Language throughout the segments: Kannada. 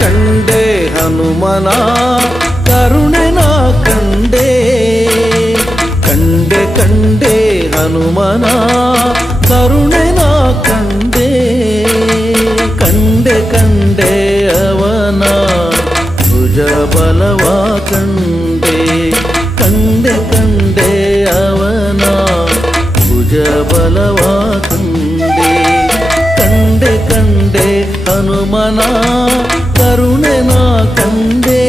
ಕಂಡೆ ಹನುಮನ ಕರುಣೆ ನಾ ಕಂಡೆ ಕಂಡೆ ಕಂಡೆ ಹನುಮನ ಕರುಣೆ ನಾ ಕಂಡೆ ಕಂಡೆ ಕಂಡೆ ಅವನ ಭುಜ ಬಲವ ಕಂಡೆ ಕಂಡೆ ಕಂಡೆ ಅವನ ಭುಜ ಬಲವ ಕಂಡೆ ಕಂಡೆ ಕಂಡೆ ಹನುಮನ ಕರುಣೆ ನಾ ಕಂಡೆ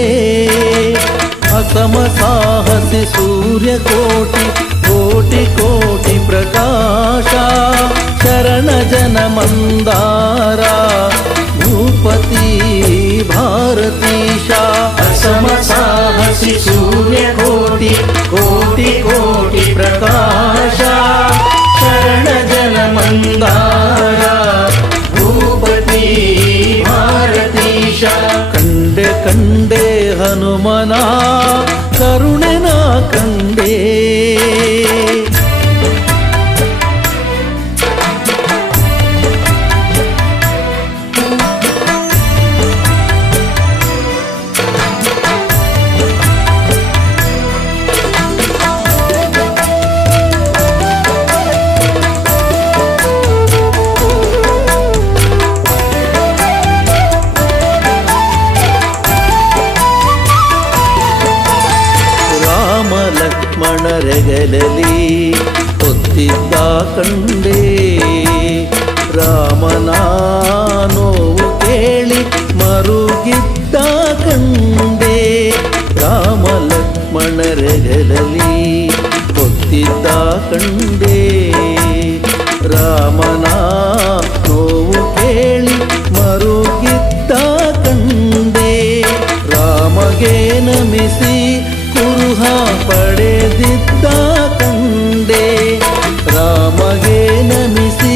ಅಸಮ ಸಾಹಸಿ ಸೂರ್ಯ ಕೋಟಿ ಕೋಟಿ ಕೋಟಿ ಪ್ರಕಾಶ ಶರಣ ಜನ ಮಂದಾರ ಭೂಪತಿ ಭಾರತೀಶ ಅಸಮ ಸಾಹಸಿ ಸೂರ್ಯ ಕೋಟಿ ಕೋಟಿ ಕೋಟಿ ಪ್ರಕಾಶ ಶರಣ ಜನ ಮಂದಾರ ಭೂಪತಿ ಭಾರತೀಶ ಕಂಡೆ ಕಂಡೆ ಹನುಮನ ಕರುಣೆ ನಾ ಕಂಡೆ ಲಕ್ಷ್ಮಣರೆಗಲಲಿ ಹೊತ್ತಿದ್ದ ಕಂಡೆ ರಾಮನ ನೋವು ಕೇಳಿ ಮರುಗಿದ್ದ ಕಂಡೆ ರಾಮ ಲಕ್ಷ್ಮಣರೆಗಲಲಿ ಹೊತ್ತಿದ್ದ ಕಂಡೆ ರಾಮನ ನೋವು ಕೇಳಿ ಮರುಗಿದ್ದ ಕಂಡೆ ರಾಮಗೆ ನಮಿಸಿ ಕುರುಹ ಪಡೆದಿದ್ದ ಕಂಡೆ ರಾಮಗೆ ನಮಿಸಿ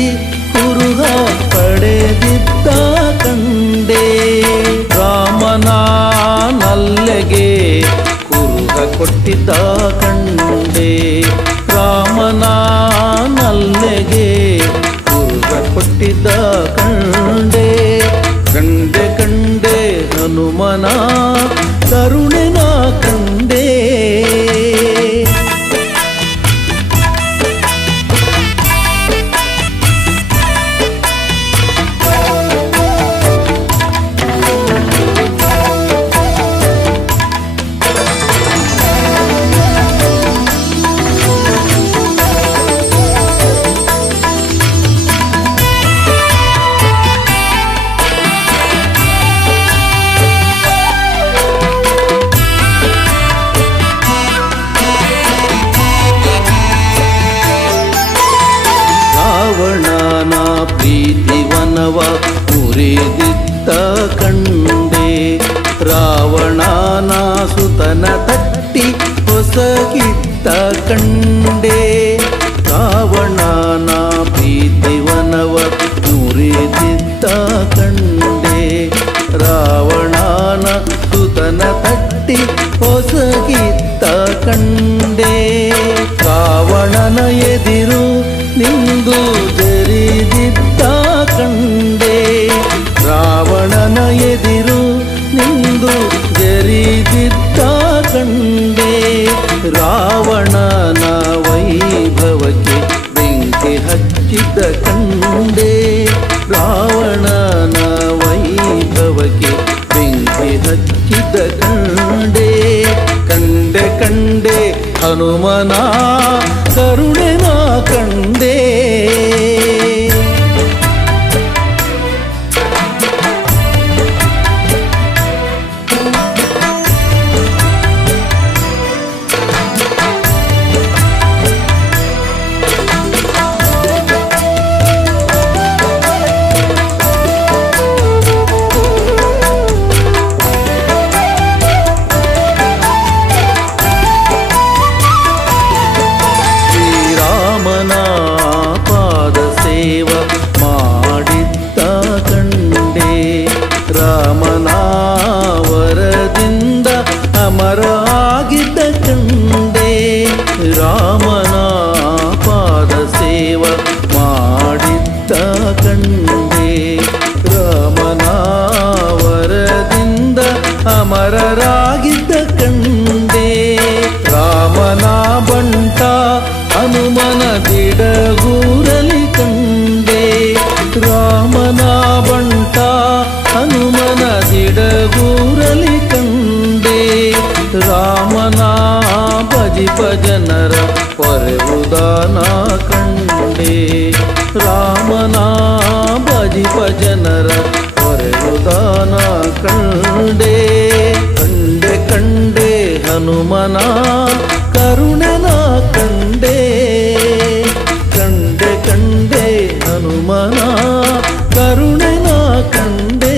ಕುರುಹ ಪಡೆದಿದ್ದ ಕಂಡೆ ರಾಮನ ನಲ್ಲೆಗೆ ಕುರುಹ ಕೊಟ್ಟಿದ್ದ ಕಂಡೆ ರಾಮನ ನಲ್ಲೆಗೆ ಕುರುಹ ಕೊಟ್ಟಿದ್ದ ಕಂಡೆ ಕಂಡೆ ಕಂಡೆ ಹನುಮನ ಕರುಣೆ ನಾ ಕಂಡೆ ರಾವಣನ ಪ್ರೀತಿವನವ ಮುರಿದಿದ್ದ ಕಂಡೆ ರಾವಣನ ಸುತನ ತಟ್ಟಿ ಹೊಸಗಿದ್ದ ಕಂಡೆ ರಾವಣನ ಪ್ರೀತಿವನವ ಮುರಿದಿದ್ದ ಕಂಡೆ ರಾವಣನ ಸುತನ ತಟ್ಟಿ ಹೊಸಗಿದ್ದ ಕಂಡೆ ರಾವಣನ ಎದಿರು ನಿಂದು ಜರಿದಿದ್ದ ಕಂಡೆ ರಾವಣನ ಎದಿರು ನಿಂದು ಜರಿದಿದ್ದ ಕಂಡೆ ರಾವಣನ ವೈಭವಕ್ಕೆ ಬೆಂಕಿ ಹಚ್ಚಿದ್ದ ಕಂಡೆ ರಾವಣನ ವೈಭವಕ್ಕೆ ಬೆಂಕಿ ಹಚ್ಚಿದ್ದ ಕಂಡೆ ಕಂಡೆ ಕಂಡೆ ಹನುಮನ ಕರುಣೆ ನಾ ಕಂಡೆ ದೂರಲಿ ಕಂಡೆ ರಾಮನ ಭಜಿಪ ಜನರ ಪೊರೆವುದಾನ ಕಂಡೆ ರಾಮನ ಭಜಿಪ ಜನರ ಪೊರೆವುದಾನ ಕಂಡೆ ಕಂಡೆ ಕಂಡೆ ಹನುಮನ ಕರುಣನ ಕಂಡೆ ಕಂಡೆ ಕಂಡೆ ಹನುಮನ ಕರುಣನ ಕಂಡೆ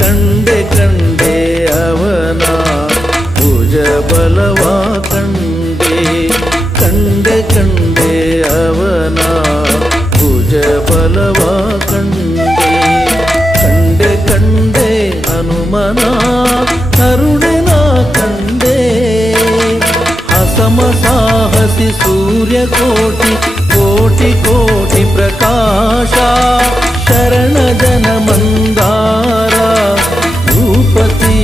ಕಂಡೆ ಕಂಡೆ ಅವನ ಭುಜ ಬಲವ ಕಂಡೆ ಕಂಡೆ ಕಂಡೆ ಅವನ ಭುಜ ಬಲವ ಕಂಡೆ ಕಂಡೆ ಕಂಡೆ ಹನುಮನ ಕರುಣನ ಕಂಡೆ ಹಸಮ ಸಾಹಸಿ ಸೂರ್ಯಕೋಟಿ ಕೋಟಿ ಕೋಟಿ ಪ್ರಕಾಶ ಶರಣ ಜನ ಮಂದಾರ ಭೂಪತಿ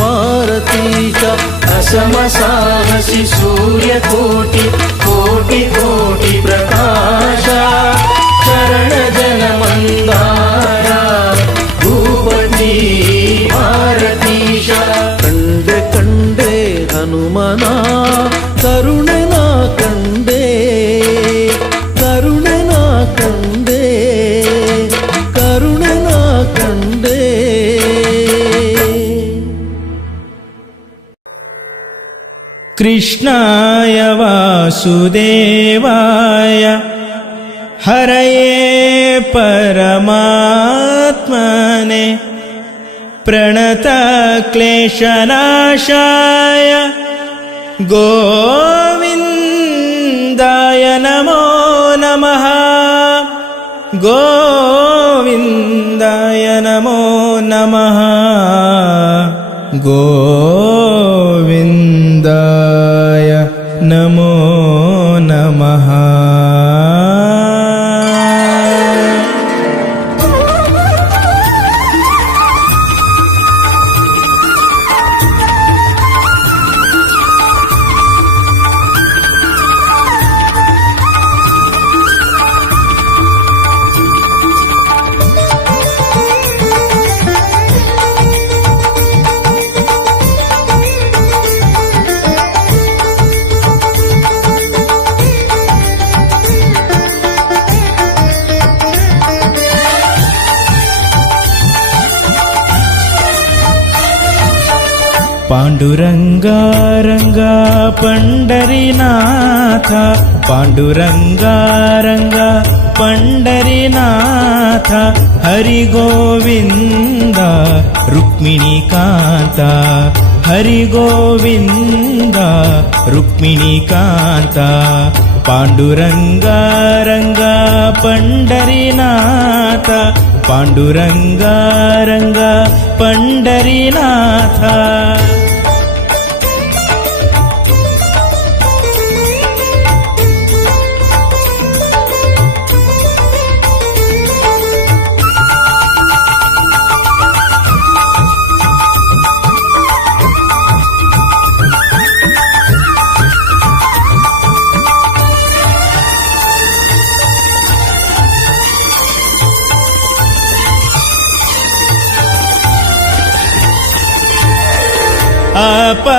ಭಾರತೀಶ ಅಸಮ ಸಾಹಸಿ ಸೂರ್ಯಕೋಟಿ ಕೋಟಿ ಕೋಟಿ ಪ್ರಕಾಶ ಶರಣ ಜನ ಮಂದಾರ ಭೂಪತಿ ಭಾರತೀಶ ಕಂಡೆ ಕಂಡೆ ಹನುಮನ ಕರುಣನ ಕಂಡೆ ಕರುಣನ ಕಂಡೆ ಕರುಣನ ಕಂಡೆ ಕೃಷ್ಣಾಯ ವಾಸುದೇವಾಯ ಹರಯೇ ಪರಮಾತ್ಮನೆ ಪ್ರಣತಕ್ಲೇಶನಾಶಾಯ ಗೋವಿಂದಾಯ ನಮೋ ನಮಃ ಗೋವಿಂದಾಯ ನಮೋ ನಮಃ ಗೋವಿಂದಾಯ ನಮೋ ನಮಃ. पांडुरंगा रंगा पंढरीनाथ पांडुरंगा रंगा पंढरीनाथ हरि गोविंद रुक्मिणीकांत हरि गोविंद रुक्मिणीकांत पांडुरंगा रंगा पंढरीनाथ पांडुरंगा रंगा पंढरीनाथ.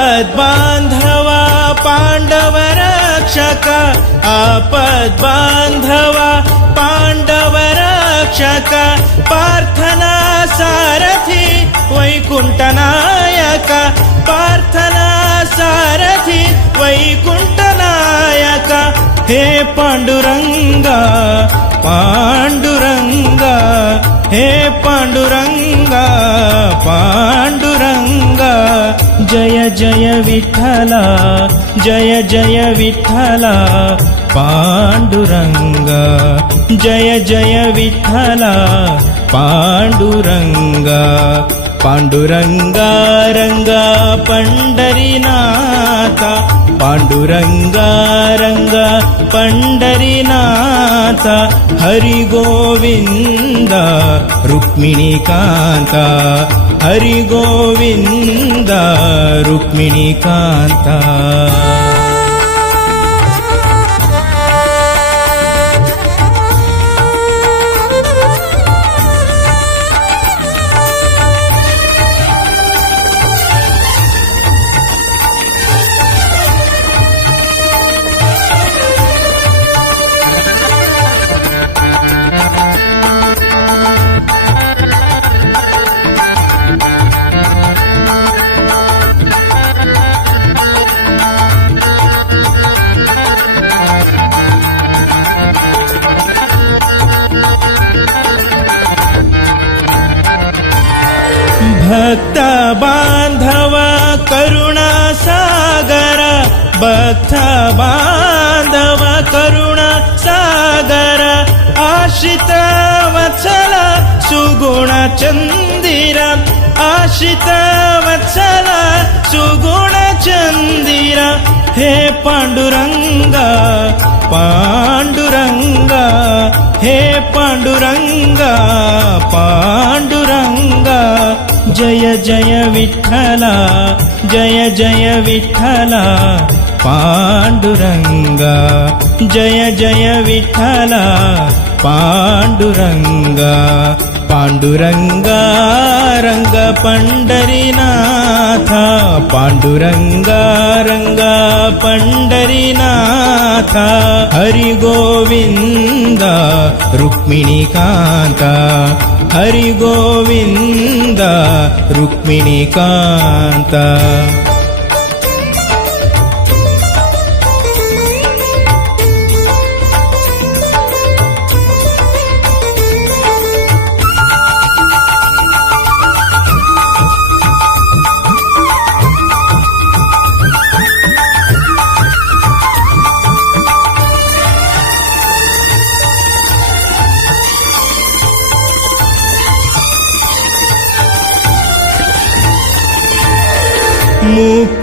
आपद्बांधवा पांडव रक्षक आपद्बांधवा पांडव रक्षक पार्थना सारथी वैकुंठनायक पार्थना सारथी वैकुंठनायक हे पांडुरंगा पांडुरंगा हे पांडुरंगा पांडुरंगा जय जय विठ्ठला जय जय विठ्ठला पांडुरंगा जय जय विठ्ठला पांडुरंगा पांडुरंगा रंगा पंढरीनाथ पांडुरंगा रंगा पंढरीनाथ हरि गोविंद रुक्मिणीकांत हरि गोविंद रुक्मिणीकांत. ಭಕ್ತ ಬಾಂಧವ ಕರುಣಾ ಸಾಗರ, ಭಕ್ತ ಬಾಂಧವ ಕರುಣಾ ಸಾಗರ, ಆಶ್ರಿತ ವತ್ಸಲ ಸುಗುಣ ಚಂದಿರ, ಆಶ್ರಿತ ವತ್ಸಲ ಸುಗುಣ ಚಂದಿರ, ಹೇ ಪಾಂಡುರಂಗ ಪಾಂಡುರಂಗ, ಹೇ ಪಾಂಡುರಂಗ ಪಾಂಡುರಂಗ, ಜಯ ಜಯ ವಿಠಲ ಜಯ ಜಯ ವಿಠಲ ಪಾಂಡುರಂಗ, ಜಯ ಜಯ ವಿಠಲ ಪಾಂಡುರಂಗ, ಪಾಂಡುರಂಗ ರಂಗ ಪಂಡರಿನಾಥ, ಪಾಂಡುರಂಗ ರಂಗ ಪಂಡರಿನಾಥ, ಹರಿ ಗೋವಿಂದ ರುಕ್ಮಿಣಿ ಕಾಂತ, ಹರಿ ಗೋವಿಂದ ರುಕ್ಮಿಣಿ ಕಾಂತ.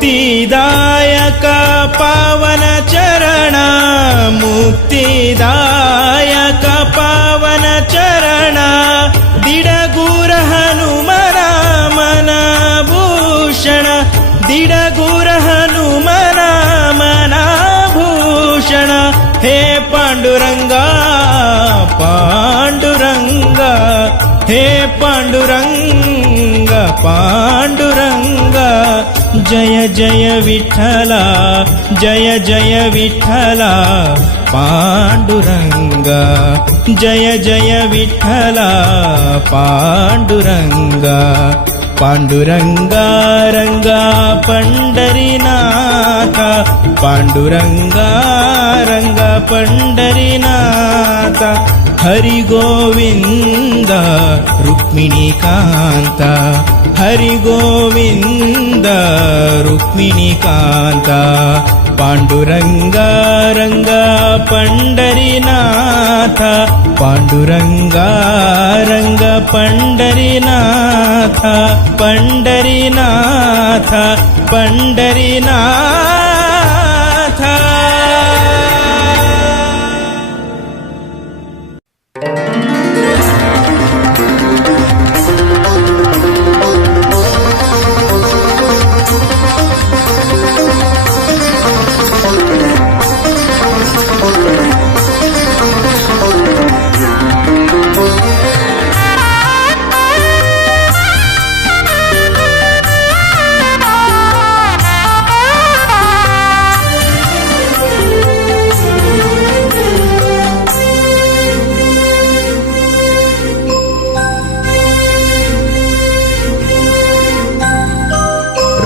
ಮುಕ್ತಿದಾಯಕ ಪಾವನ ಚರಣ, ಮುಕ್ತಿದಾಯಕ ಪಾವನ ಚರಣ, ದಿಡಗೂರ ಹನುಮನ ಮನ ಭೂಷಣ, ದಿಡಗೂರ ಹನುಮನ ಮನ ಭೂಷಣ, ಹೇ ಪಾಂಡುರಂಗ ಪಾಂಡುರಂಗ, ಹೇ ಪಾಂಡುರಂಗ ಪಾಂಡುರಂಗ, ಜಯ ಜಯ ವಿಠಲ ಜಯ ಜಯ ವಿಠಲ ಪಾಂಡುರಂಗ, ಜಯ ಜಯ ವಿಠಲ ಪಾಂಡುರಂಗ, ಪಾಂಡುರಂಗ ರಂಗ ಪಂಡರಿನಾಥ, ಪಾಂಡುರಂಗ ರಂಗ ಪಂಡರಿನಾಥ, ಹರಿ ಗೋವಿಂದ ರುಕ್ಮಿಣಿ ಕಾಂತ, ಹರಿ ಗೋವಿಂದ ರುಕ್ಮಿಣಿ ಕಾಂತ, ಪಾಂಡುರಂಗ ರಂಗ ಪಂಡರಿನಾಥ, ಪಾಂಡುರಂಗ ರಂಗ ಪಂಡರಿನಾಥ, ಪಂಡರಿನಾಥ ಪಂಡರಿನಾಥ.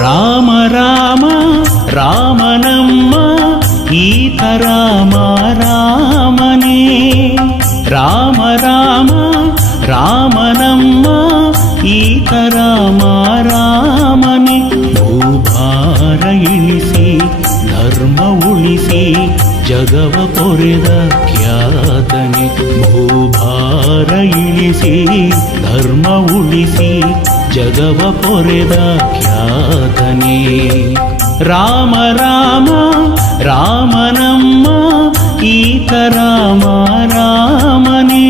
ರಾಮ ರಾಮ ರಾಮನಮ್ಮ ಈತ ರಾಮ ರಾಮನೇ, ರಾಮ ರಾಮ ರಾಮನಮ್ಮ ಈತ ರಾಮ ರಾಮನೇ, ಭೂಭಾರ ಇಳಿಸಿ ಧರ್ಮ ಉಳಿಸಿ ಜಗವ ಪೊರೆದ ಖ್ಯಾತನೆ, ಭೂಭಾರ ಇಳಿಸಿ ಧರ್ಮ ಉಳಿಸಿ ಜಗವ ಪೊರೆದ ಖ್ಯಾತನೇ, ರಾಮ ರಾಮ ರಾಮನಮ್ಮ ಈತ ರಾಮ ರಾಮನೇ.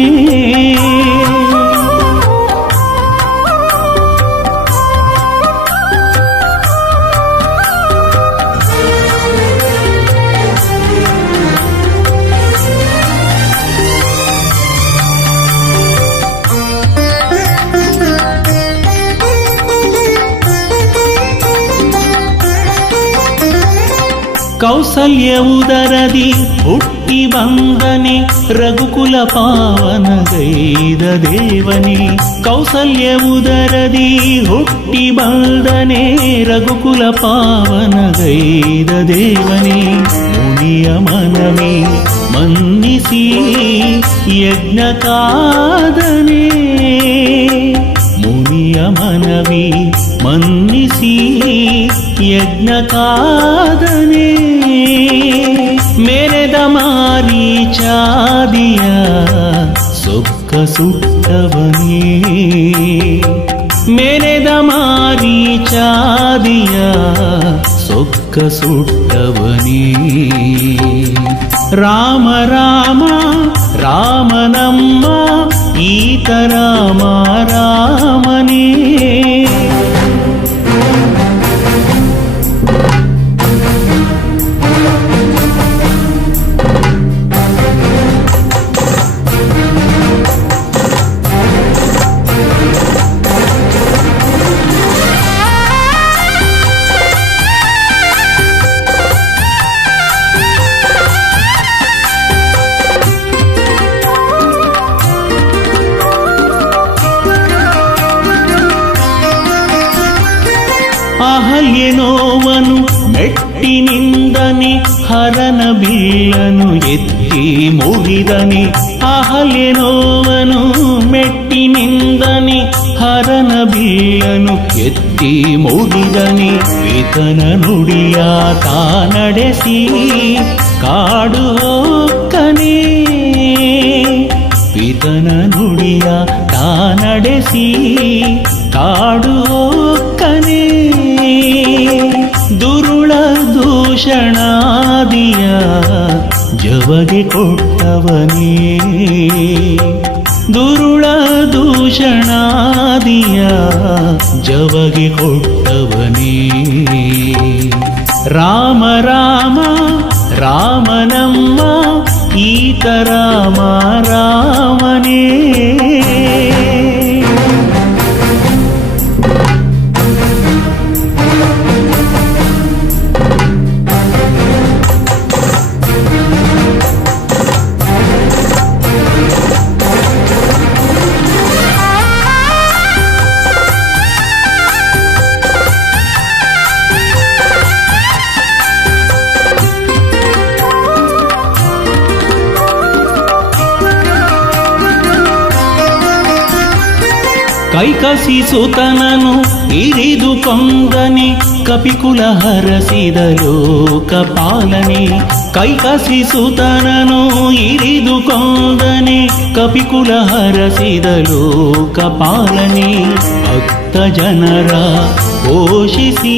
ಕೌಸಲ್ಯ ಉದರದಿ ಹುಟ್ಟಿ ಬಂದನೆ ರಘುಕುಲ ಪಾವನಗೈದ ದೇವನೇ, ಕೌಸಲ್ಯ ಉದರದಿ ಹುಟ್ಟಿ ಬಂದನೆ ರಘುಕುಲ ಪಾವನಗೈದ ದೇವನೇ, ಮುನಿಯ ಮನವೇ ಮನ್ನಿಸಿ ಯಜ್ಞ ಕಾದನೆ, ಮುನಿ ಮುನಿಯ ಮನವಿ ಮನ್ನಿಸಿ ಯಜ್ಞಕಾದನೆ ಮೆರೆದ ಮಾರೀಚಾದಿಯ ಸೊಕ್ಕ ಸುಟ್ಟವನೇ ಮೆರೆದ ಮಾರೀಚಾದಿಯ ಸೊಕ್ಕ ಸುಟ್ಟವನೇ ರಾಮ ರಾಮ ರಾಮನಮ್ಮ ಈತ ರಾಮ ರಾಮನೇ ಅಹಲ್ಯನೋವನು ಮೆಟ್ಟಿನಿಂದನೆ ಹರನ ಬಿಲ್ಲನು ಎತ್ತಿ ಮುಡಿದನೆ ಅಹಲ್ಯನೋವನು ಮೆಟ್ಟಿನಿಂದನೆ ಹರನ ಬಿಲ್ಲನು ಎತ್ತಿ ಮುಡಿದನೆ ಈತನ ನುಡಿಯ ತಾನಡೆಸಿ ಕಾಡು ಹೋಕ್ಕನೆ ಈತನ ನುಡಿಯ ತಾನಡೆಸಿ ಕಾಡು ಹೋಕ್ಕನೆ ದುರುಳ ದೂಷಣಾದಿಯ ಜವಗೆ ಕೊಟ್ಟವನೇ ದುರುಳ ದೂಷಣಾದಿಯ ಜವಗೆ ಕೊಟ್ಟವನೇ ರಾಮ ರಾಮ ರಾಮನಮ್ಮ ಈತ ರಾಮ ರಾಮನೇ ಕೈಕಸಿ ಸುತನನು ಇರಿದು ಕೊಂದನೆ ಕಪಿಕುಲ ಹರಸಿದ ಲೋಕಪಾಲನೆ ಕೈಕಸಿ ಸುತನನು ಇರಿದು ಕೊಂದನೆ ಕಪಿಕುಲ ಹರಸಿದ ಲೋಕಪಾಲನೆ ಭಕ್ತ ಜನರ ಪೋಷಿಸಿ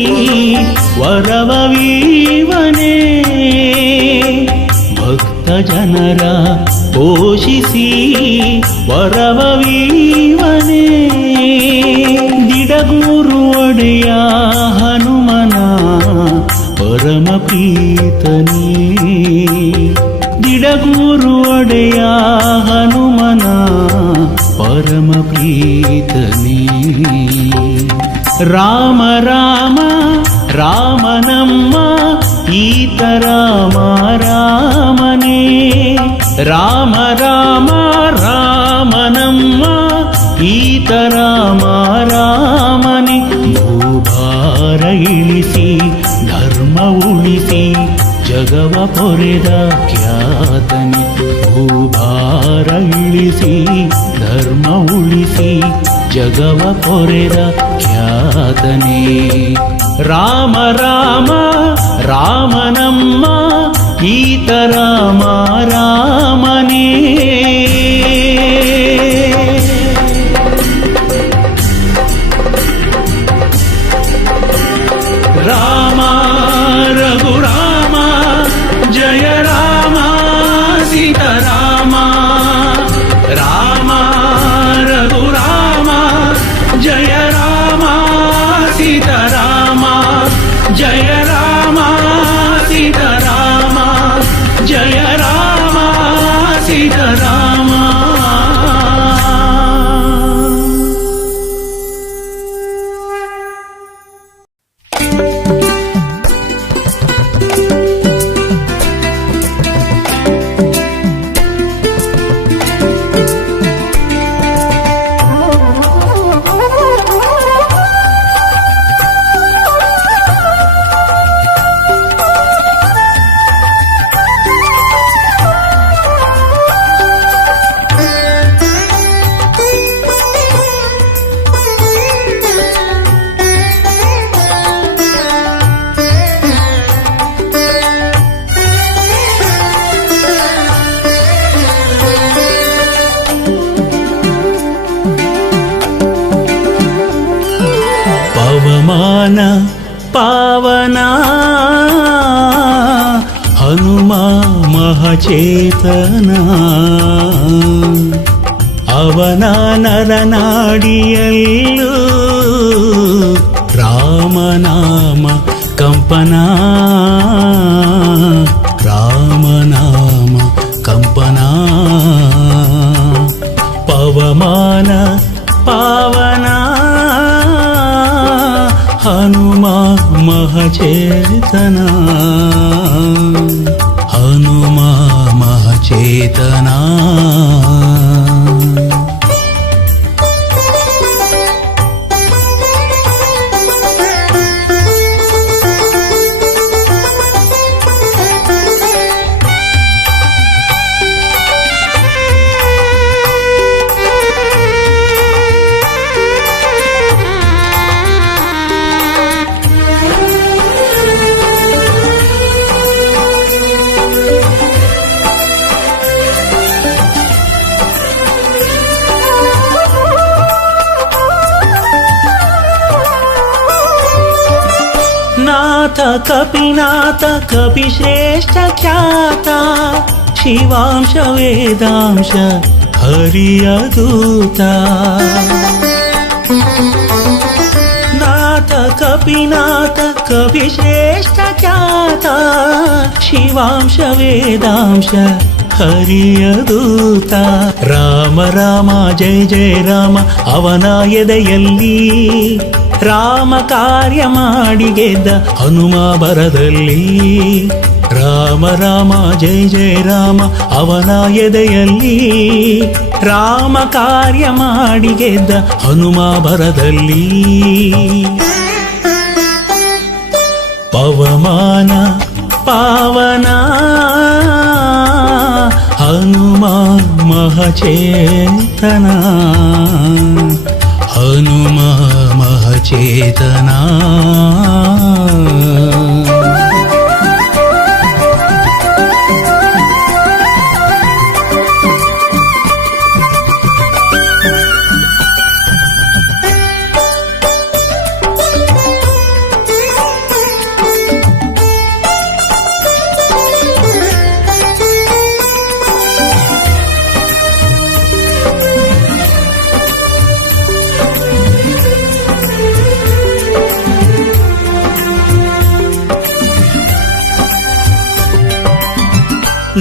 ವರವವೀವನೇ ಭಕ್ತ ಜನರ ಪೋಷಿಸಿ ವರವವೀವನೇ ದಿಡಗೂರು ಒಡೆಯ ಹನುಮನ ಪರಮ ಪ್ರೀತನೇ ದಿಡಗೂರು ಒಡೆಯ ಹನುಮನ ಪರಮ ಪ್ರೀತನೇ ರಾಮ ರಾಮ ರಾಮನಮ್ಮ ಈತ ರಾಮ ರಾಮನೇ ರಾಮ ರಾಮ ರಾಮನಮ್ಮ ಈತ ರಾಮ ರಾಮನೇ ಭೂಭಾರ ಇಳಿಸಿ ಧರ್ಮ ಉಳಿಸಿ ಜಗವ ಪೊರೆದ ಖ್ಯಾತನೆ ಭೂಭಾರ ಇಳಿಸಿ ಧರ್ಮ ಉಳಿಸಿ ಜಗವ ಪೊರೆದ ಖ್ಯಾತನೆ ರಾಮ ರಾಮ ರಾಮನಮ್ಮ ಈತ ರಾಮ ರಾಮನೇ ರಾಮ ರಘುರಾಮ ಜಯ ರಾಮ ಸೀತಾರಾಮ ರಾಮ ರಘುರಾಮ ಜಯ ರಾಮ ಸೀತಾರಾಮ ಜಯ ರಾಮ ಸೀತಾರಾಮ ಜಯ ರಾಮ ಸೀತಾರಾಮ ಪವಮಾನ ಪಾವನ ಹನುಮ ಮಹಚೇತನ ಅವನ ನರನಾಡಿಯಲ್ಲೂ ರಾಮನಾಮ ಕಂಪನ ರಾಮನಾಮ ಕಂಪನ ಪವಮಾನ ಪಾವನ ಹನುಮ ಮಹಚೇತನ ಹನುಮ ಮಹಚೇತನ ನಾಥ ಕಪಿನಾಥ ಕಪಿಶ್ರೇಷ್ಠ ಖ್ಯಾತ ಶಿವಾಂಶ ವೇದಾಂಶ ಹರಿಯ ದೂತ ನಾಥ ಕಪಿನಾಥ ಕಪಿಶ್ರೇಷ್ಠ ಖ್ಯಾತ ಶಿವಾಂಶ ವೇದಾಂಶ ಹರಿಯ ದೂತ ರಾಮ ರಾಮ ಜಯ ಜಯ ರಾಮ ಅವನ ಎದೆಯಲ್ಲಿ ರಾಮ ಕಾರ್ಯ ಮಾಡಿ ಗೆದ್ದ ಹನುಮ ಬರದಲ್ಲಿ ರಾಮ ರಾಮ ಜಯ ಜಯ ರಾಮ ಅವನ ಎದೆಯಲ್ಲಿ ರಾಮ ಕಾರ್ಯ ಮಾಡಿ ಗೆದ್ದ ಹನುಮ ಬರದಲ್ಲಿ ಪವಮಾನ ಪಾವನ ಹನುಮ ಮಹಚೇತನ ಹನುಮ ಮಹಚೇತನ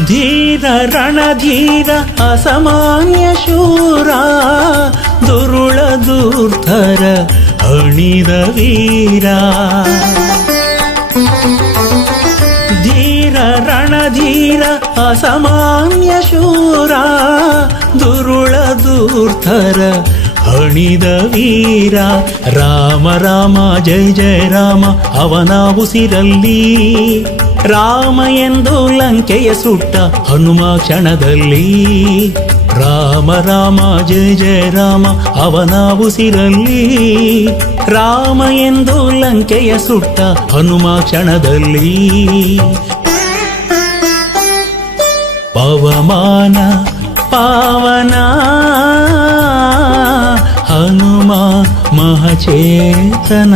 ಧೀರ ರಣಧೀರ ಅಸಾಮಾನ್ಯ ಶೂರ ದುರುಳ ದುರ್ಧರ ಅಣಿದ ವೀರ ಧೀರ ರಣಧೀರ ಅಸಾಮಾನ್ಯ ಶೂರ ದುರುಳ ದುರ್ಧರ ಹಣಿದ ವೀರ ರಾಮ ರಾಮ ಜಯ ಜಯ ರಾಮ ಅವನ ಉಸಿರಲ್ಲಿ ರಾಮ ಎಂದು ಲಂಕೆಯ ಸುಟ್ಟ ಹನುಮ ಕ್ಷಣದಲ್ಲಿ ರಾಮ ರಾಮ ಜಯ ಜಯ ರಾಮ ಅವನ ಉಸಿರಲ್ಲಿ ರಾಮ ಎಂದು ಲಂಕೆಯ ಸುಟ್ಟ ಹನುಮ ಕ್ಷಣದಲ್ಲಿ ಪವಮಾನ ಪಾವನ ಹನುಮ ಮಹಚೇತನ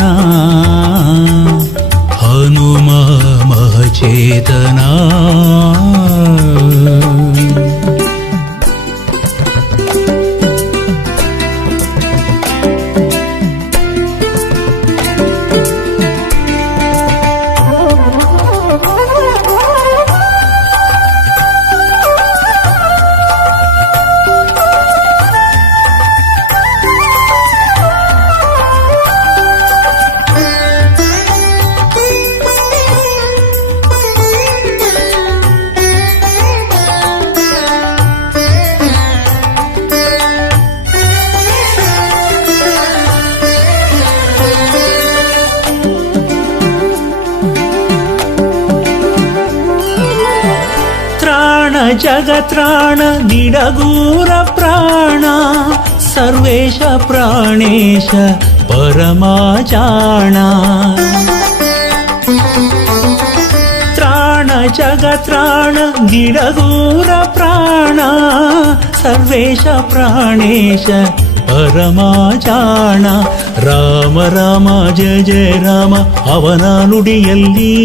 ಹನುಮ ಮಹಚೇತನ ಜಗತ್ರಾಣ ನಿಡಗೂರ ಪ್ರಾಣ ಸರ್ವೇಶ ಪ್ರಾಣೇಶ ಪರಮಾಚಾಣ ತ್ರಾಣ ಜಗತ್ರಾಣ ನಿಡಗೂರ ಪ್ರಾಣ ಸರ್ವೇಶ ಪ್ರಾಣೇಶ ಪರಮಾಚಾಣ ರಾಮ ರಾಮ ಜಯ ಜಯ ರಾಮ ಅವನ ನುಡಿಯಲ್ಲಿ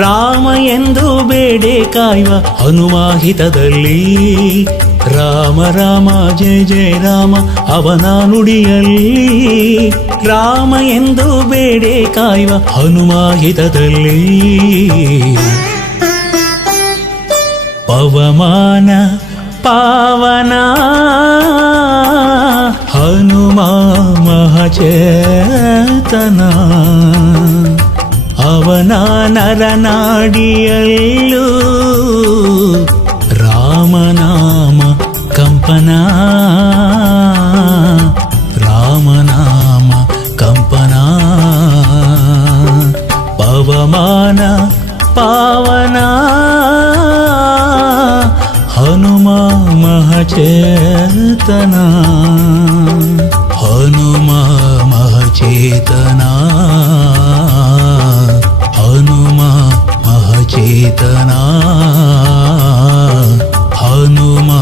ರಾಮ ಎಂದು ಬೇಡೆ ಕಾಯುವ ಹನುಮಾಹಿತದಲ್ಲಿ ರಾಮ ರಾಮ ಜಯ ಜಯ ರಾಮ ಅವನ ನುಡಿಯಲ್ಲಿ ರಾಮ ಎಂದು ಬೇಡೆ ಕಾಯುವ ಹನುಮಾಹಿತದಲ್ಲಿ ಪವಮಾನ ಪಾವನ ಹನುಮಾ ಮಹಚೇತನ ಅವನ ನರನಾಡಿಯಲ್ಲೂ ರಾಮನಾಮ ಕಂಪನ ರಾಮನಾಮ ಕಂಪನ ಪವಮಾನ ಪಾವನ ಹನುಮಾ ಮಹಚೇತನ ಹನುಮಾ ಮಹಚೇತನ ಹನುಮಾ ಮಹಚೇತನ ಹನುಮಾ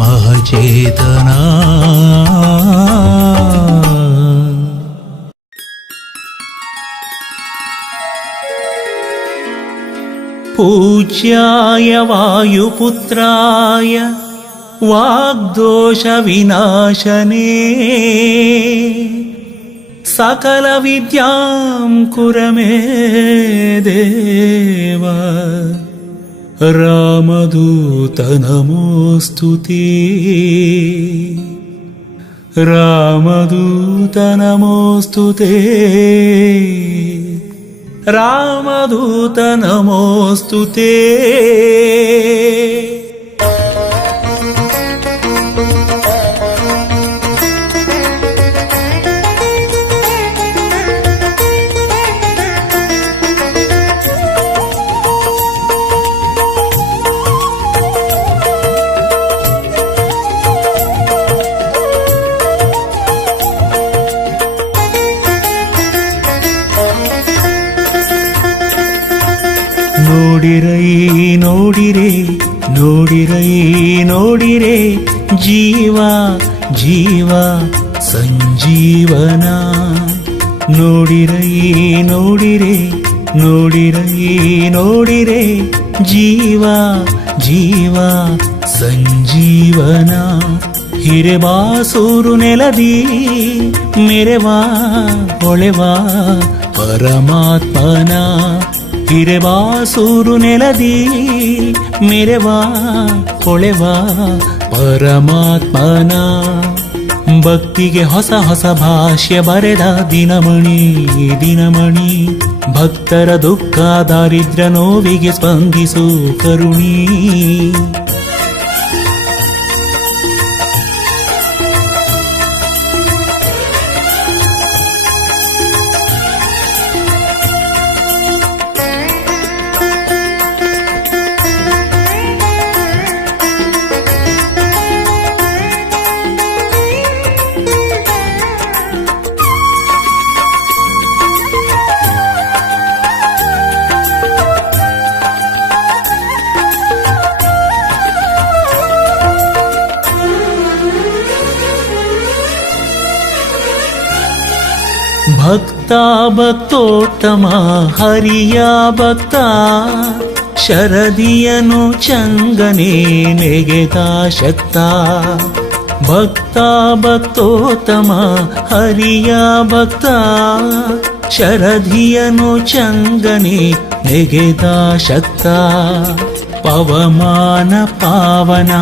ಮಹಚೇತನ पूज्याय वायुपुत्राय वाग्दोषविनाशने सकलविद्यां कुर मे देव रामदूत नमोऽस्तु ते रामदूत नमोऽस्तु ते ರಾಮದೂತ ನಮೋऽस्तु ತೇ ನೋಡಿರೈ ನೋಡಿರೆ ನೋಡಿರೈ ನೋಡಿರೆ ಜೀವ ಜೀವ ಸಂಜೀವನ ನೋಡಿರೈ ನೋಡಿರೆ ನೋಡಿರೈ ನೋಡಿರೆ ಜೀವ ಜೀವ ಸಂಜೀವನ ಹಿರೆಬಾಸೂರು ನೆಲದಿ ಮೆರೆವಾ ಹೊಳೆವಾ ಪರಮಾತ್ಮನ ಹಿರೆಬಾಸೂರು ನೆಲದಿ ಮೆರೆವಾ ಹೊಳೆವಾ ಪರಮಾತ್ಮನ ಭಕ್ತಿಗೆ ಹೊಸ ಹೊಸ ಭಾಷ್ಯ ಬರೆದ ದಿನಮಣಿ ದಿನಮಣಿ ಭಕ್ತರ ದುಃಖ ದಾರಿದ್ರ್ಯ ನೋವಿಗೆ ಸ್ಪಂದಿಸು ಕರುಣಿ ಭಕ್ತ ಭಕ್ತೋತ್ತಮ ಹರಿಯ ಭಕ್ತ ಶರದಿಯನು ಚಂಗನೆ ನೆಗೆದ ಶಕ್ತ ಭಕ್ತ ಭಕ್ತೋತ್ತಮ ಹರಿಯ ಭಕ್ತ ಶರದಿಯನು ಚಂಗನೆ ನೆಗೆದ ಶಕ್ತ ಪವಮಾನ ಪಾವನ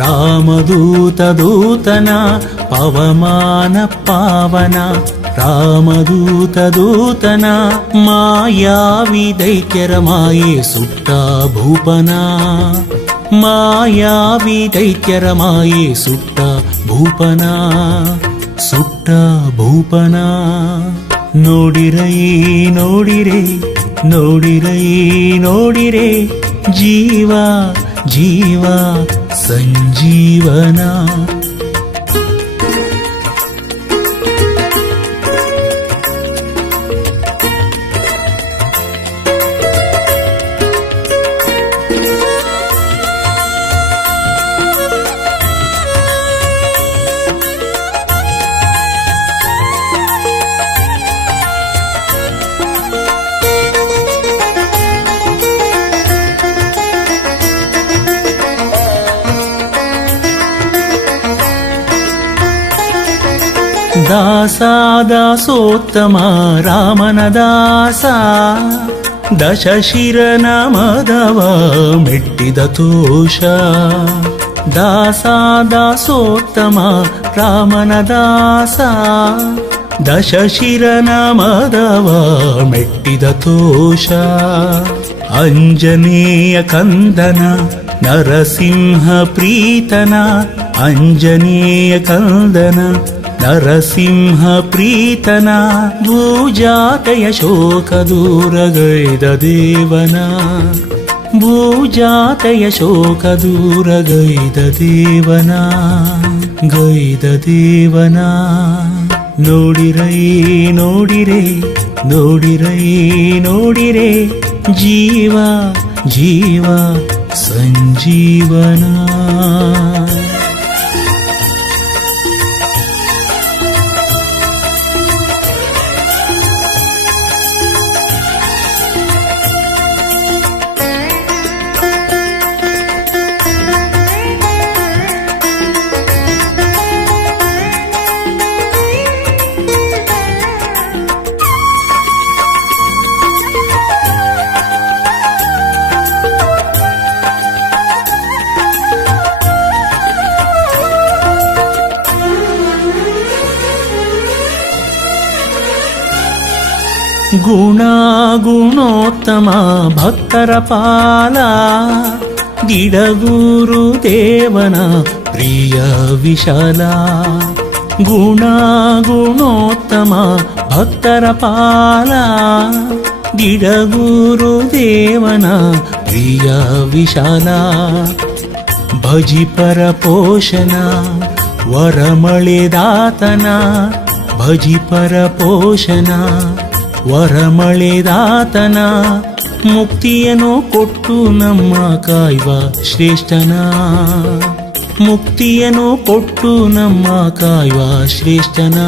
ರಾಮದೂತ ದೂತನ ಪವಮಾನ ಪಾವನ ರಾಮದೂತ ದೂತನ ಮಾಯಾವಿ ದೈತ್ಯರ ಮಾಯೆ ಸುಟ್ಟ ಭೂಪನ ಮಾಯಾವಿ ದೈತ್ಯರ ಮಾಯೆ ಸುಟ್ಟ ಭೂಪನ ಸುಟ್ಟ ಭೂಪನ ನೋಡಿರೈ ನೋಡಿರೆ ನೋಡಿರೈ ನೋಡಿರೆ ಜೀವ ಜೀವ ಸಂಜೀವನ ದಾಸೋತ್ತಮ ರಾಮನ ದಾಸ ದಶಶಿರನ ಮದವ ಮೆಟ್ಟಿದ ತೋಷ ದಾಸೋತ್ತಮ ರಾಮನ ದಾಸ ದಶಶಿರನ ಮದವ ಮೆಟ್ಟಿದ ತೋಷ ಅಂಜನೇಯ ಕಂದನ ನರಸಿಂಹ ಪ್ರೀತನ ಅಂಜನೇಯ ಕಂದನ ನರಸಿಂಹ ಪ್ರೀತನ ಭೂಜಾತೆಯ ಶೋಕ ದೂರಗೈದ ದೇವನ ಭೂಜಾತೆಯ ಶೋಕ ದೂರಗೈದ ದೇವನ ಗೈದ ದೇವನ ನೋಡಿರೈ ನೋಡಿರೆ ನೋಡಿರೈ ನೋಡಿರೆ ಜೀವ ಜೀವ ಸಂಜೀವನ ಗುಣೋತ್ತಮ ಭಕ್ತರ ಪಾಲ ದಿಡಗೂರು ದೇವನ ಪ್ರಿಯ ವಿಶಾಲ ಗುಣೋತ್ತಮ ಭಕ್ತರ ಪಾಲ ದಿಡಗೂರು ದೇವನ ಪ್ರಿಯ ವಿಶಾಲ ಭಜಿಪರ ಪೋಷಣ ವರಮಳೆದಾತನ ಭಜಿಪರ ಪೋಷಣ ವರಮಳೆದಾತನ ಮುಕ್ತಿಯನ್ನು ಕೊಟ್ಟು ನಮ್ಮ ಕಾಯ್ವ ಶ್ರೇಷ್ಠನ ಮುಕ್ತಿಯನ್ನು ಕೊಟ್ಟು ನಮ್ಮ ಕಾಯ್ವ ಶ್ರೇಷ್ಠನ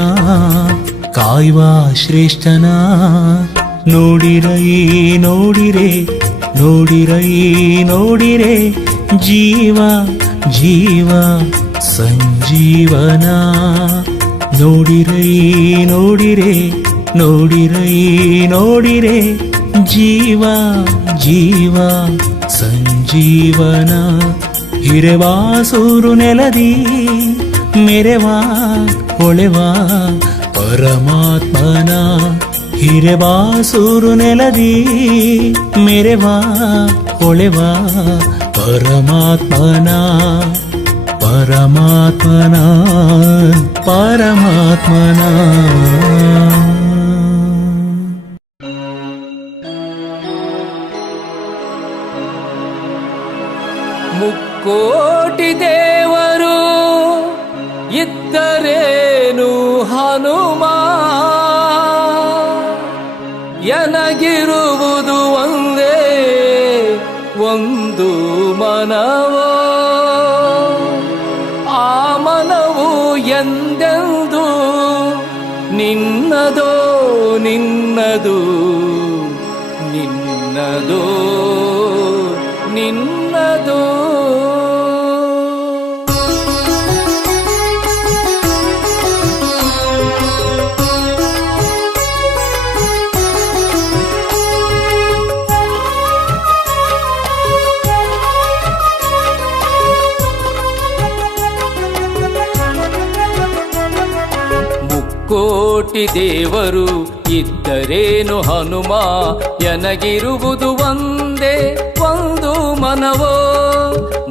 ಕಾಯ್ವ ಶ್ರೇಷ್ಠನ ನೋಡಿರೈ ನೋಡಿರೆ ನೋಡಿರೈ ನೋಡಿರೆ ಜೀವ ಜೀವ ಸಂಜೀವನ ನೋಡಿರೈ ನೋಡಿರೆ ನೋಡಿರೈ ನೋಡಿರೆ ಜೀವ ಜೀವ ಸಂಜೀವನ ಹಿರೆವಾಸೂರು ನೆಲದಿ ಮೆರೆವಾ ಹೊಳೆವಾ ಪರಮಾತ್ಮನ ಹಿರೆವಾಸೂರು ನೆಲದಿ ಮೆರೆವಾ ಹೊಳೆವಾ ಪರಮಾತ್ಮನ ಪರಮಾತ್ಮನ ಪರಮಾತ್ಮನ ಮುಕ್ಕೋಟಿ ದೇವರು ಇದ್ದರೇನು ಹನುಮ ಎನಗಿರುವುದು ಒಂದೇ ಒಂದು ಮನವೋ ಆ ಮನವು ಎಂದೆಂದು ನಿನ್ನದೋ ನಿನ್ನದು ನಿನ್ನದೋ ನಿನ್ನದೋ ಮುಕ್ಕೋಟಿ ದೇವರು ಇದ್ದರೇನು ಹನುಮ ಎನಗಿರುವುದು ಒಂದೇ ಒಂದು ಮನವೋ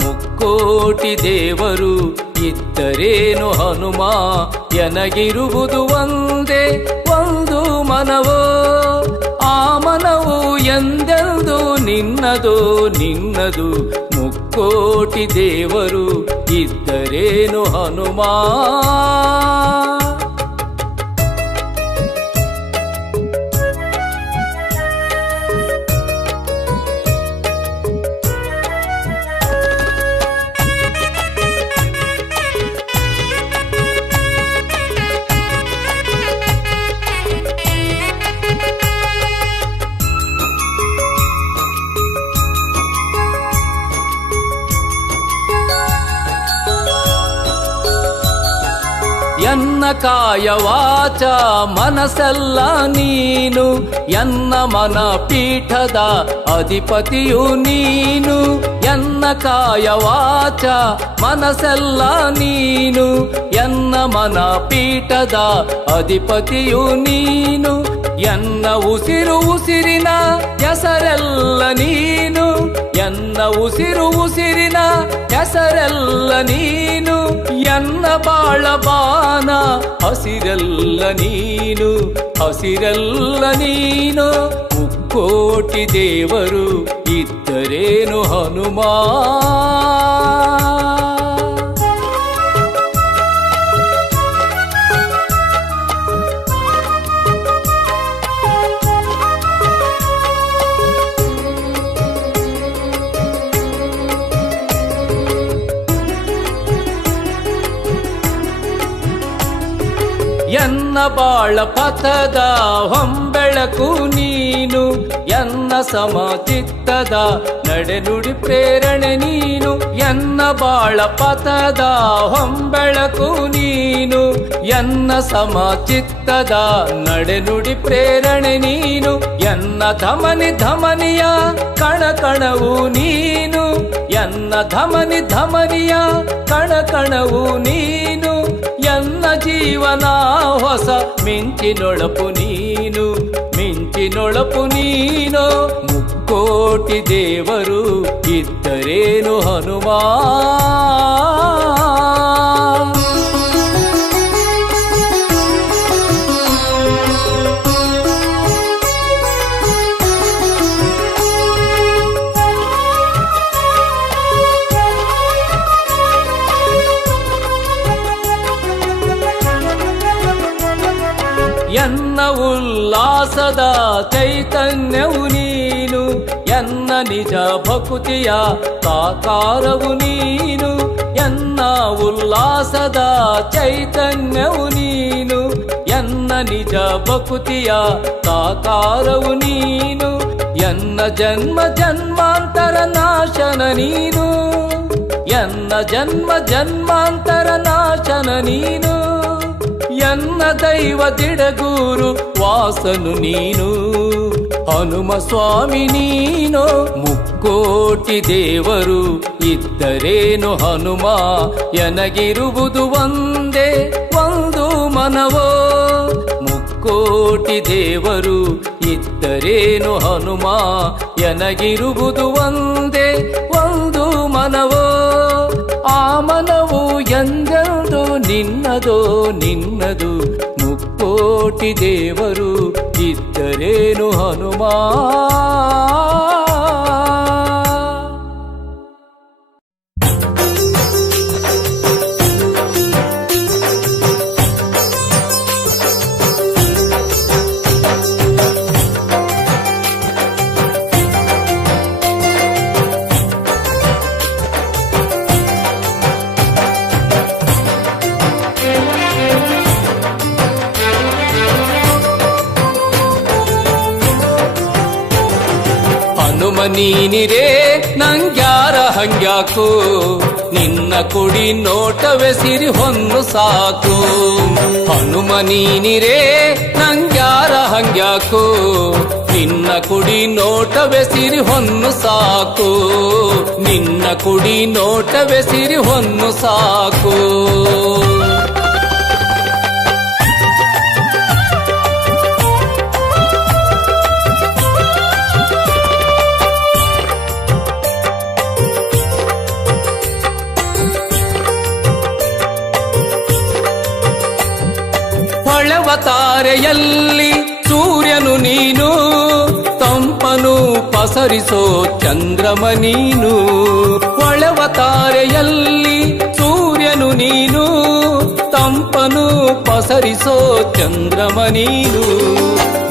ಮುಕ್ಕೋಟಿ ದೇವರು ಇದ್ದರೇನು ಹನುಮ ಎನಗಿರುವುದು ಒಂದೇ ಒಂದು ಮನವೋ ಆ ಮನವು ಎಂದೆಂದು ನಿನ್ನದು ನಿನ್ನದು ಮುಕ್ಕೋಟಿ ದೇವರು ಇದ್ದರೇನು ಹನುಮ ಎನ್ನ ಎನ್ನ ಕಾಯ ವಾಚ ಮನಸ್ಸೆಲ್ಲ ನೀನು, ಎನ್ನ ಮನ ಪೀಠದ ಅಧಿಪತಿಯು ನೀನು. ಎನ್ನ ಕಾಯ ವಾಚ ಮನಸ್ಸೆಲ್ಲ ನೀನು, ಎನ್ನ ಮನ ಪೀಠದ ಅಧಿಪತಿಯು ನೀನು. ಎನ್ನ ಉಸಿರು ಉಸಿರಿನ ಹೆಸರೆಲ್ಲ ನೀನು, ಎನ್ನ ಉಸಿರು ಉಸಿರಿನ ಹೆಸರೆಲ್ಲ ನೀನು. ಎನ್ನ ಬಾಳ ಬಾನ ಹಸಿರೆಲ್ಲ ನೀನು, ಹಸಿರೆಲ್ಲ ನೀನು. ಮುಕ್ಕೋಟಿ ದೇವರು ಇದ್ದರೇನು ಹನುಮ. ಎನ್ನ ಬಾಳ ಪಥದ ಹೊಂಬೆಳಕು ನೀನು, ಎನ್ನ ಸಮಚಿತ್ತದ ನಡೆನುಡಿ ಪ್ರೇರಣೆ ನೀನು. ಎನ್ನ ಬಾಳ ಪಥದ ಹೊಂಬೆಳಕು ನೀನು, ಎನ್ನ ಸಮಚಿತ್ತದ ನಡೆನುಡಿ ಪ್ರೇರಣೆ ನೀನು. ಎನ್ನ ಧಮನಿ ಧಮನಿಯ ಕಣಕಣವು ನೀನು, ಎನ್ನ ಧಮನಿ ಧಮನಿಯ ಕಣಕಣವು ನೀನು. ಎನ್ನ ಜೀವನ ಹೊಸ ಮಿಂಚಿನೊಳಪು ನೀನು, ಮಿಂಚಿನೊಳಪು ನೀನು. ಮುಕ್ಕೋಟಿ ದೇವರು ಇದ್ದರೇನು ಹನುಮ. ಎನ್ನ ಉಲ್ಲಾಸದ ಚೈತನ್ಯವು ನೀನು, ಎನ್ನ ನಿಜ ಭಕುತಿಯ ಸಾಕಾರವು ನೀನು. ಎನ್ನ ಉಲ್ಲಾಸದ ಚೈತನ್ಯವು ನೀನು, ಎನ್ನ ನಿಜ ಭಕುತಿಯ ಸಾಕಾರವು ನೀನು. ಎನ್ನ ಜನ್ಮ ಜನ್ಮಾಂತರ ನಾಶನ ನೀನು, ಎನ್ನ ಜನ್ಮ ಜನ್ಮಾಂತರ ನಾಶನ ನೀನು. ಎನ್ನ ದೈವ ದಿಡಗೂರು ವಾಸನು ನೀನು, ಹನುಮ ಸ್ವಾಮಿ ನೀನು. ಮುಕ್ಕೋಟಿ ದೇವರು ಇದ್ದರೇನು ಹನುಮ, ಎನಗಿರುವುದು ಒಂದೇ ಒಂದು ಮನವೋ. ಮುಕ್ಕೋಟಿ ದೇವರು ಇದ್ದರೇನು ಹನುಮ, ಎನಗಿರುವುದು ಒಂದೇ ಒಂದು ಮನವೋ. ಆ ಮನವು ಎಂದೆಂದು ನಿನ್ನದೋ ನಿನ್ನದು, ಮುಕ್ಕೋಟಿ ದೇವರು ಇದ್ದರೇನು ಹನುಮ. ನೀನಿರೇ ನಂಗ್ಯಾರ ಹಂಗ್ಯಾಕು, ನಿನ್ನ ಕುಡಿ ನೋಟವೇ ಸಿರಿ ಹೊನ್ನು ಸಾಕು. ಹನುಮ ನೀನಿರೇ ನಂಗ್ಯಾರ ಹಂಗ್ಯಾಕು, ನಿನ್ನ ಕುಡಿ ನೋಟವೇ ಸಿರಿ ಹೊನ್ನು ಸಾಕು. ನಿನ್ನ ಕುಡಿ ನೋಟವೇ ಸಿರಿ ಹೊನ್ನು ಸಾಕು. ಹೊಳೆವತಾರೆಯಲ್ಲಿ ಸೂರ್ಯನು ನೀನು, ತಂಪನು ಪಸರಿಸೋ ಚಂದ್ರಮ ನೀನು. ಹೊಳೆವತಾರೆಯಲ್ಲಿ ಸೂರ್ಯನು ನೀನು, ತಂಪನು ಪಸರಿಸೋ ಚಂದ್ರಮ ನೀನು.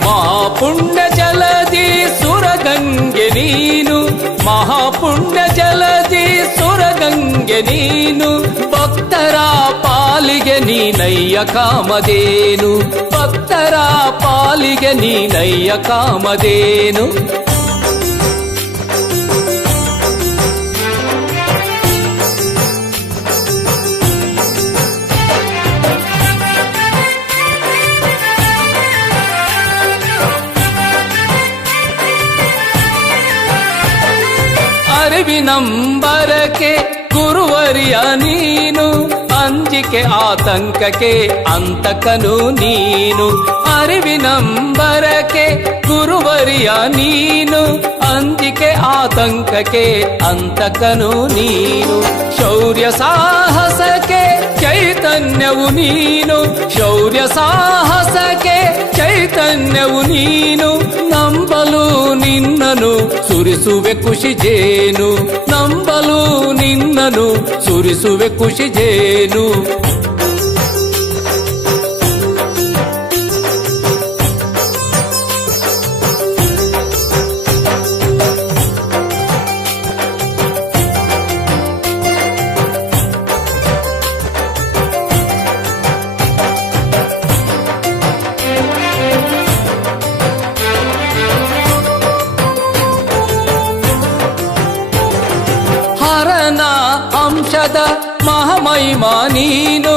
ಮಹಾಪುಣ್ಯ ಜಲದಿ ಸುರಗಂಗೆ ನೀನು, ಮಹಾಪುಣ್ಯ ಜಲದಿ ಸುರಗಂಗೆ ನೀನು. ಭಕ್ತರ ಪಾಲಿಗೆ ನೀನಯ್ಯ ಕಾಮಧೇನು, ಭಕ್ತರ ಪಾಲಿಗೆ ನೀನಯ್ಯ ಕಾಮಧೇನು. ಅರಿವಿನಂಬರಕ್ಕೆ ಗುರುವರಿಯ ನೀನು, ಅಂಜಿಕೆ ಆತಂಕಕ್ಕೆ ಅಂತಕನು ನೀನು. ಅರಿವಿನಂಬರಕ್ಕೆ ಗುರುವರಿಯ ನೀನು, ಅಂಜಿಕೆ ಆತಂಕಕ್ಕೆ ಅಂತಕನು ನೀನು. ಶೌರ್ಯ ಸಾಹಸಕ್ಕೆ ಚೈತನ್ಯವು ನೀನು, ಶೌರ್ಯ ಸಾಹಸಕ್ಕೆ ಚೈತನ್ಯವು ನೀನು. ನಂಬಲು ನಿನ್ನನು ಸುರಿಸುವೆ ಖುಷಿ ಜೇನು, ನಂಬಲು ನಿನ್ನನು ಸುರಿಸುವೆ ಖುಷಿ ಜೇನು. ಅಂಶದ ಮಹಾಮಹಿಮಾ ನೀನು,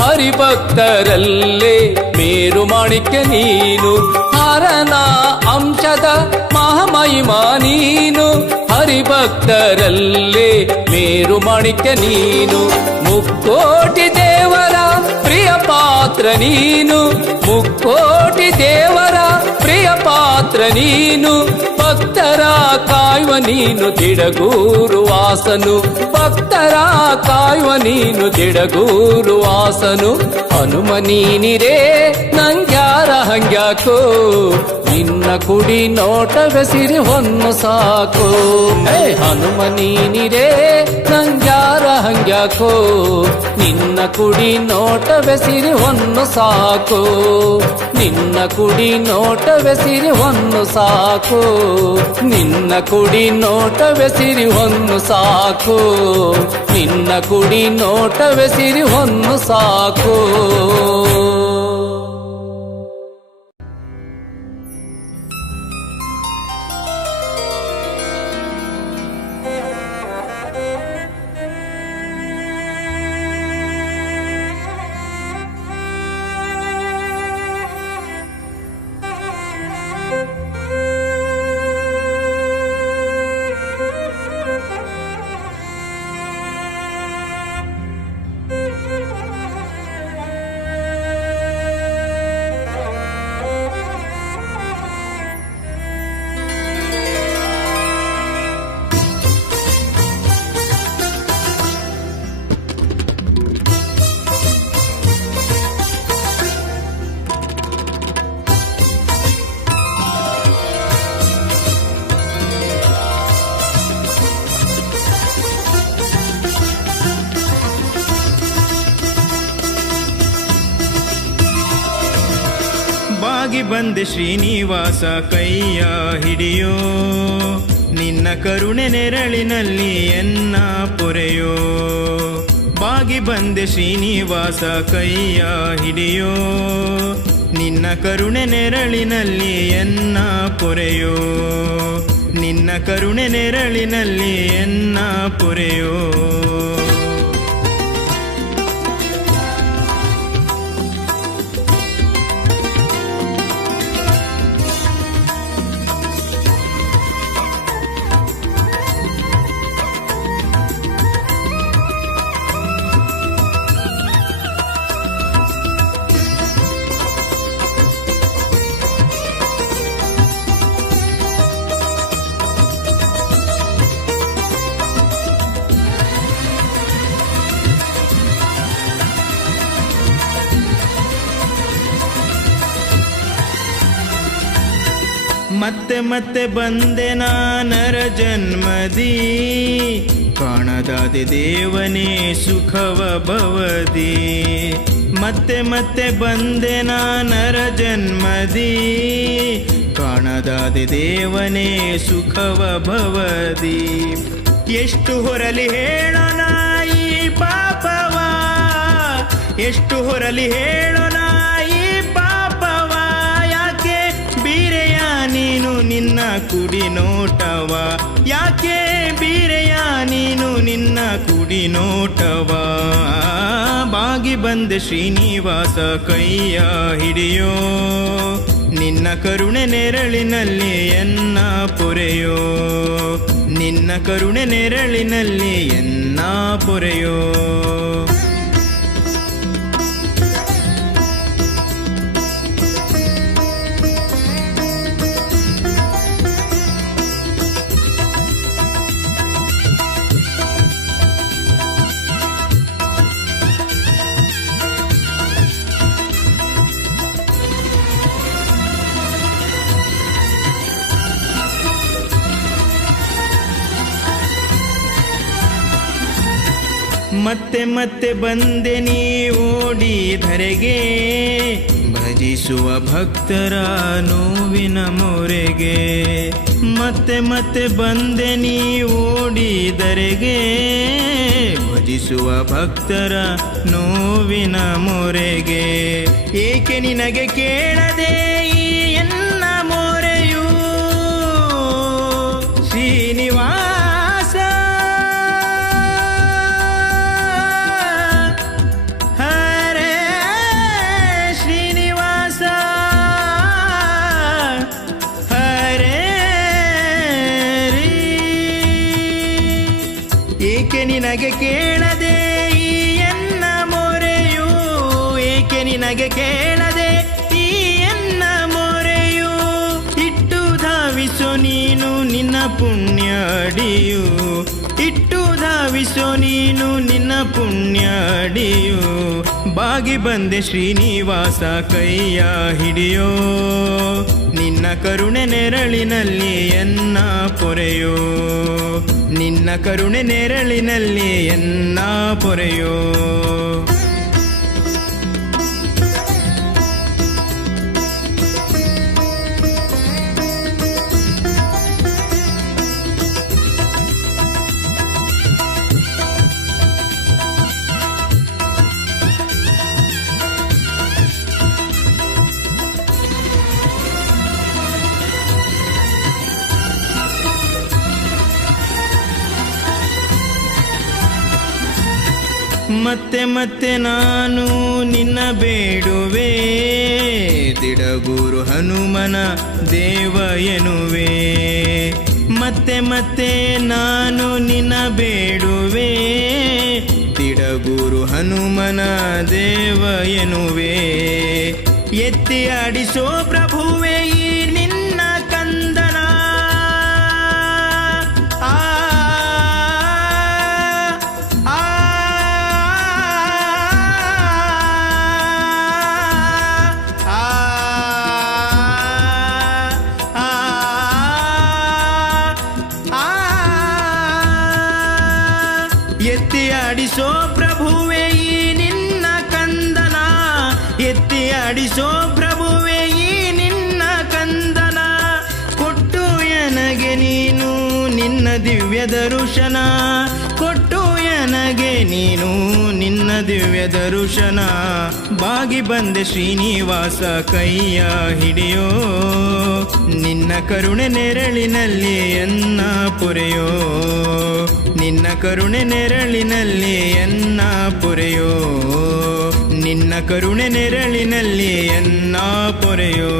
ಹರಿಭಕ್ತರಲ್ಲೇ ಮೇರು ಮಾಣಿಕ್ಯ ನೀನು. ಹರನ ಅಂಶದ ಮಹಾಮಹಿಮಾ ನೀನು, ಹರಿಭಕ್ತರಲ್ಲೇ ಮೇರು ಮಾಣಿಕ್ಯ ನೀನು. ಮುಕ್ಕೋಟಿ ದೇವರ ಪ್ರಿಯ ಪಾತ್ರ ನೀನು, ಮುಕ್ಕೋಟಿ ದೇವರ ಪ್ರಿಯ ಪಾತ್ರ ನೀನು. ಭಕ್ತರ ಕಾಯುವ ನೀನು ತಿಡಗೂರು ವಾಸನು, ಭಕ್ತರ ಕಾಯುವ ನೀನು ತಿಡಗೂರು ವಾಸನು. ಹನುಮ ನೀನಿರೇ ನಂಗ್ಯಾರ ಹಂಗ್ಯಾಕೋ, ನಿನ್ನ ಕುಡಿ ನೋಟವೇ ಸಿರಿ ಹೊನ್ನು ಸಾಕು. ಹನುಮ ನೀನಿರೇ ನಂಗ್ಯಾರ ಹಂಗ್ಯಾಕೋ, ನಿನ್ನ ಕುಡಿ ನೋಟವೇ ಸಿರಿ ಹೊನ್ನು ಸಾಕು. ನಿನ್ನ ಕುಡಿ ನೋಟವೇ ಸಿರಿ ಹೊನ್ನು ಸಾಕು, ನಿನ್ನ ಕುಡಿ ನೋಟವೇ ಸಿರಿ ಹೊನ್ನು ಸಾಕು, ನಿನ್ನ ಕುಡಿ ನೋಟವೇ ಸಿರಿ ಹೊನ್ನು ಸಾಕು. ಬಾಗಿ ಬಂದೆ ಶ್ರೀನಿವಾಸ ಕೈಯ ಹಿಡಿಯೋ, ನಿನ್ನ ಕರುಣೆ ನೆರಳಿನಲ್ಲಿ ಎನ್ನ ಪೊರೆಯೋ. ಬಾಗಿ ಬಂದೆ ಶ್ರೀನಿವಾಸ ಕೈಯ ಹಿಡಿಯೋ, ನಿನ್ನ ಕರುಣೆ ನೆರಳಿನಲ್ಲಿ ಎನ್ನ ಪೊರೆಯೋ. ನಿನ್ನ ಕರುಣೆ ನೆರಳಿನಲ್ಲಿ ಎನ್ನ ಪೊರೆಯೋ. ಮತ್ತೆ ಮತ್ತೆ ಬಂದೆ ನಾನರ ಜನ್ಮದಿ, ಕಾಣದಾದೆ ದೇವನೇ ಸುಖವ ಭವದಿ. ಮತ್ತೆ ಮತ್ತೆ ಬಂದೆ ನಾನರ ಜನ್ಮದಿ, ಕಾಣದಾದೆ ದೇವನೇ ಸುಖವ ಭವದಿ. ಎಷ್ಟು ಹೊರಲಿ ಹೇಳೋಣ ಈ ಪಾಪವ, ಎಷ್ಟು ಹೊರಲಿ ಹೇಳೋಣ ಈ ಪಾಪವ. ಯಾಕೆ ಬೀರೆಯ ನೀನು ನಿನ್ನ ಕುಡಿ ನೋಟವ, ಯಾಕೆ ಬೀರೆಯ ನೀನು ನಿನ್ನ ಕುಡಿ ನೋಟವ. ಬಾಗಿ ಬಂದೆ ಶ್ರೀನಿವಾಸ ಕೈಯ ಹಿಡಿಯೋ, ನಿನ್ನ ಕರುಣೆ ನೆರಳಿನಲ್ಲಿ ಎನ್ನ ಪೊರೆಯೋ. ನಿನ್ನ ಕರುಣೆ ನೆರಳಿನಲ್ಲಿ ಎನ್ನ ಪೊರೆಯೋ. ಮತ್ತೆ ಮತ್ತೆ ಬಂದೆ ನೀ ಓಡಿ ಧರೆಗೆ, ಭಜಿಸುವ ಭಕ್ತರ ನೋವಿನ ಮೊರೆಗೆ. ಮತ್ತೆ ಮತ್ತೆ ಬಂದೆ ನೀ ಓಡಿ ಧರೆಗೆ, ಭಜಿಸುವ ಭಕ್ತರ ನೋವಿನ ಮೊರೆಗೆ. ಏಕೆ ನಿನಗೆ ಕೇಳದೆ ಈ ಎನ್ನ ಮೊರೆಯು ಶ್ರೀನಿವಾಸ. ಏಕೆ ನಿನಗೆ ಕೇಳದೆ ಈ ಎನ್ನ ಮೊರೆಯು, ಏಕೆ ನಿನಗೆ ಕೇಳದೆ ಈ ಎನ್ನ ಮೊರೆಯು. ಇಟ್ಟು ಧಾವಿಸೋ ನೀನು ನಿನ್ನ ಪುಣ್ಯ ಅಡಿಯು, ಇಟ್ಟು ಧಾವಿಸೋ ನೀನು ನಿನ್ನ ಪುಣ್ಯ ಅಡಿಯು. ಬಾಗಿ ಬಂದೆ ಶ್ರೀನಿವಾಸ ಕೈಯ ಹಿಡಿಯೋ, ನಿನ್ನ ಕರುಣೆ ನೆರಳಿನಲ್ಲಿ ಎನ್ನ ಪೊರೆಯೋ. ನಿನ್ನ ಕರುಣೆ ನೆರಳಿನಲ್ಲಿ ಎನ್ನ ಪೊರೆಯೋ. ಮತ್ತೆ ಮತ್ತೆ ನಾನು ನಿನ್ನ ಬೇಡುವೆ, ದಿಡಗೂರು ಹನುಮನ ದೇವ ಎನ್ನುವೆ. ಮತ್ತೆ ಮತ್ತೆ ನಾನು ನಿನ್ನ ಬೇಡುವೆ, ದಿಡಗೂರು ಹನುಮನ ದೇವ ಎನ್ನುವೆ. ಎತ್ತಿ ಆಡಿಸೋ ಪ್ರಭುವೆ ಈ ನಿನ್ನ ಕಂದನ, ಎತ್ತಿ ಆಡಿಸೋ ಪ್ರಭುವೆ ಈ ನಿನ್ನ ಕಂದನ, ಎತ್ತಿ ಆಡಿಸೋ ಪ್ರಭುವೆ ಈ ನಿನ್ನ ಕಂದನ. ಕೊಟ್ಟು ನನಗೆ ನೀನು ನಿನ್ನ ದಿವ್ಯ ದರ್ಶನ, ಕೊಟ್ಟು ನನಗೆ ನೀನು ನಿನ್ನ ದಿವ್ಯ ದರ್ಶನ. ಬಾಗಿ ಬಂದೆ ಶ್ರೀನಿವಾಸ ಕೈಯ ಹಿಡಿಯೋ, ನಿನ್ನ ಕರುಣೆ ನೆರಳಿನಲ್ಲಿ ಎನ್ನ ಪೊರೆಯೋ. ನಿನ್ನ ಕರುಣೆ ನೆರಳಿನಲ್ಲಿ ಎನ್ನ ಪೊರೆಯೋ, ನಿನ್ನ ಕರುಣೆ ನೆರಳಿನಲ್ಲಿ ಎನ್ನ ಪೊರೆಯೋ.